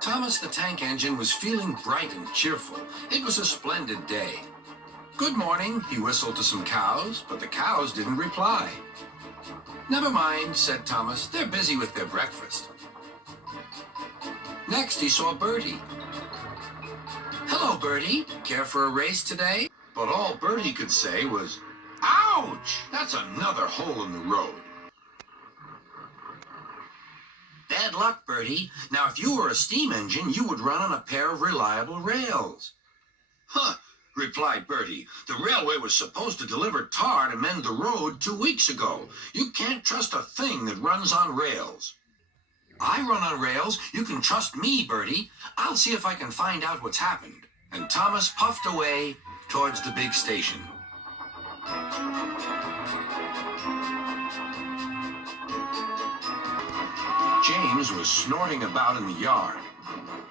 Thomas the Tank Engine was feeling bright and cheerful. It was a splendid day. "Good morning," he whistled to some cows, but the cows didn't reply. "Never mind," said Thomas. "They're busy with their breakfast." Next, he saw Bertie. "Hello, Bertie. Care for a race today?" But all Bertie could say was, "Ouch! That's another hole in the road." "Bad luck, Bertie. Now, if you were a steam engine, you would run on a pair of reliable rails." "Huh," replied Bertie. "The railway was supposed to deliver tar to mend the road 2 weeks ago. You can't trust a thing that runs on rails." "I run on rails. You can trust me, Bertie. I'll see if I can find out what's happened." And Thomas puffed away towards the big station. James was snorting about in the yard.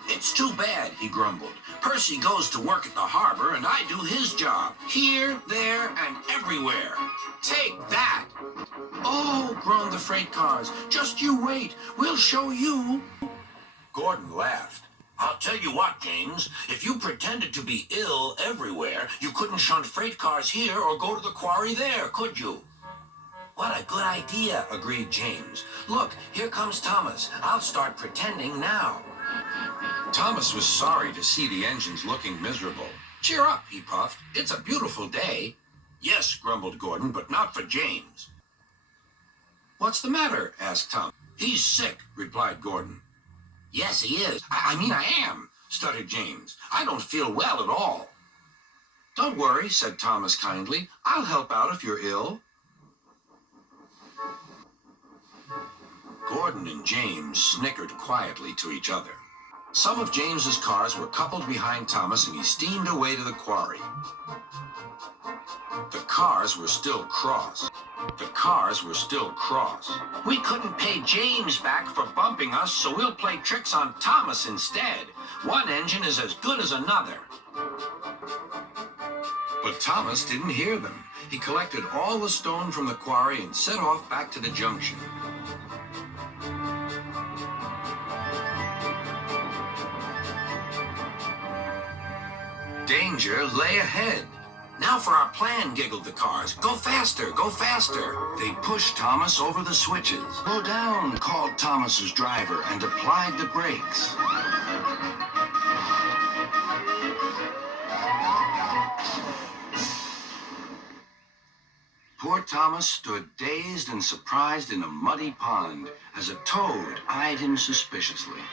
"It's too bad," he grumbled. "Percy goes to work at the harbor, and I do his job. Here, there, and everywhere. Take that!" "Oh," groaned the freight cars. "Just you wait. We'll show you." Gordon laughed. "I'll tell you what, James. If you pretended to be ill everywhere, you couldn't shunt freight cars here or go to the quarry there, could you?" "What a good idea," agreed James. "Look, here comes Thomas. I'll start pretending now." Thomas was sorry to see the engines looking miserable. "Cheer up," he puffed. "It's a beautiful day." "Yes," grumbled Gordon, "but not for James." "What's the matter?" asked Tom. "He's sick," replied Gordon. "Yes, he is. I mean, I am," stuttered James. "I don't feel well at all." "Don't worry," said Thomas kindly. "I'll help out if you're ill." Gordon and James snickered quietly to each other. Some of James's cars were coupled behind Thomas, and he steamed away to the quarry. The cars were still cross. "We couldn't pay James back for bumping us, so we'll play tricks on Thomas instead. One engine is as good as another." But Thomas didn't hear them. He collected all the stone from the quarry and set off back to the junction. Danger lay ahead. "Now for our plan," giggled the cars. "Go faster, go faster." They pushed Thomas over the switches. "Slow down," called Thomas's driver, and applied the brakes. Poor Thomas stood dazed and surprised in a muddy pond as a toad eyed him suspiciously.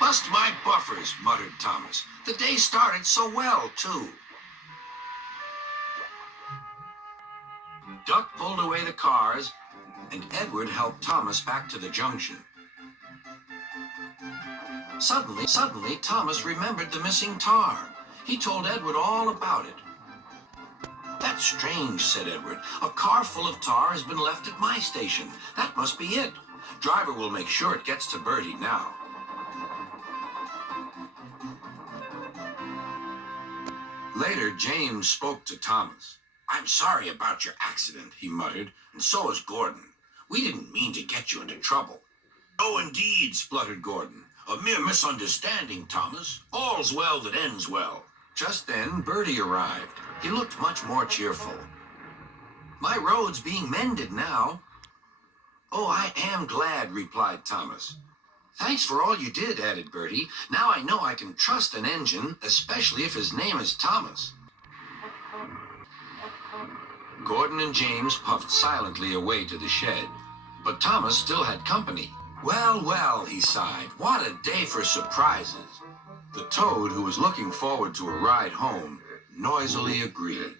"Bust my buffers," muttered Thomas. "The day started so well, too." Duck pulled away the cars, and Edward helped Thomas back to the junction. Suddenly, Thomas remembered the missing tar. He told Edward all about it. "That's strange," said Edward. "A car full of tar has been left at my station. That must be it. Driver will make sure it gets to Bertie now." Later, James spoke to Thomas. "I'm sorry about your accident," he muttered, "and so is Gordon. We didn't mean to get you into trouble." "Oh, indeed," spluttered Gordon. "A mere misunderstanding, Thomas. All's well that ends well." Just then, Bertie arrived. He looked much more cheerful. "My road's being mended now." "Oh, I am glad," replied Thomas. "Thanks for all you did," added Bertie. "Now I know I can trust an engine, especially if his name is Thomas." Gordon and James puffed silently away to the shed, but Thomas still had company. "Well, well," he sighed. "What a day for surprises." The toad, who was looking forward to a ride home, noisily agreed.